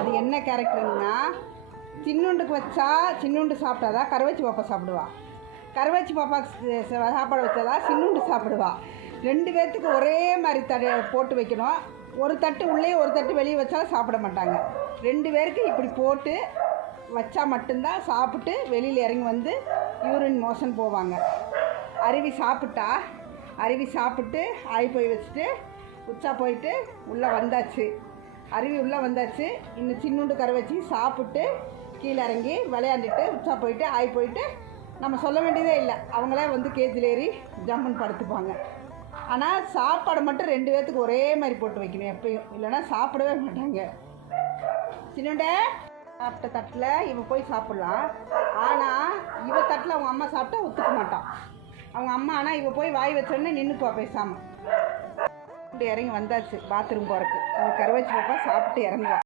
அது என்ன கேரக்டருங்கன்னா சின்னுண்டுக்கு வச்சா சின்னுண்டு சாப்பிட்டாதா கருவச்சி பாப்பா சாப்பிடுவா. கருவச்சி பாப்பா ச- ச- சாப்பாடு வச்சாதா சின்னுண்டு சாப்பிடுவா. ரெண்டு பேர்த்துக்கு ஒரே மாதிரி தட போட்டு வைக்கணும். ஒரு தட்டு உள்ளே ஒரு தட்டு வெளியே வச்சாலும் சாப்பிட மாட்டாங்க. ரெண்டு பேருக்கு இப்படி போட்டு வச்சா மட்டும்தான் சாப்பிட்டு வெளியில் இறங்கி வந்து யூரின் மோஷன் போவாங்க. அருவி சாப்பிட்டா அருவி சாப்பிட்டு ஆய் போய் வச்சுட்டு உச்சா போயிட்டு உள்ளே வந்தாச்சு. அருவி உள்ளே வந்தாச்சு. இன்னும் சின்னுண்டு கரை வச்சு சாப்பிட்டு கீழே இறங்கி விளையாண்டுட்டு உச்சா போயிட்டு ஆகி போயிட்டு நம்ம சொல்ல வேண்டியதே இல்லை. அவங்களே வந்து கேஜில் ஏறி ஜம்முன்னு படுத்துப்பாங்க. ஆனால் சாப்பாடு மட்டும் ரெண்டு பேர்த்துக்கு ஒரே மாதிரி போட்டு வைக்கணும் எப்பயும். இல்லைன்னா சாப்பிடவே மாட்டாங்க. சின்னுண்டே சாப்பிட்ட தட்டில் இவன் போய் சாப்பிட்லாம். ஆனால் இவ தட்டில் அவங்க அம்மா சாப்பிட்டா ஒத்துக்க மாட்டான். அவங்க அம்மா ஆனால் இவ போய் வாய் வச்சோடனே நின்றுப்பா பேசாமல் சாப்பிட்டு இறங்கி வந்தாச்சு பாத்ரூம் போகிறக்கு கருவச்சி பாப்பா சாப்பிட்டு இறங்குவான்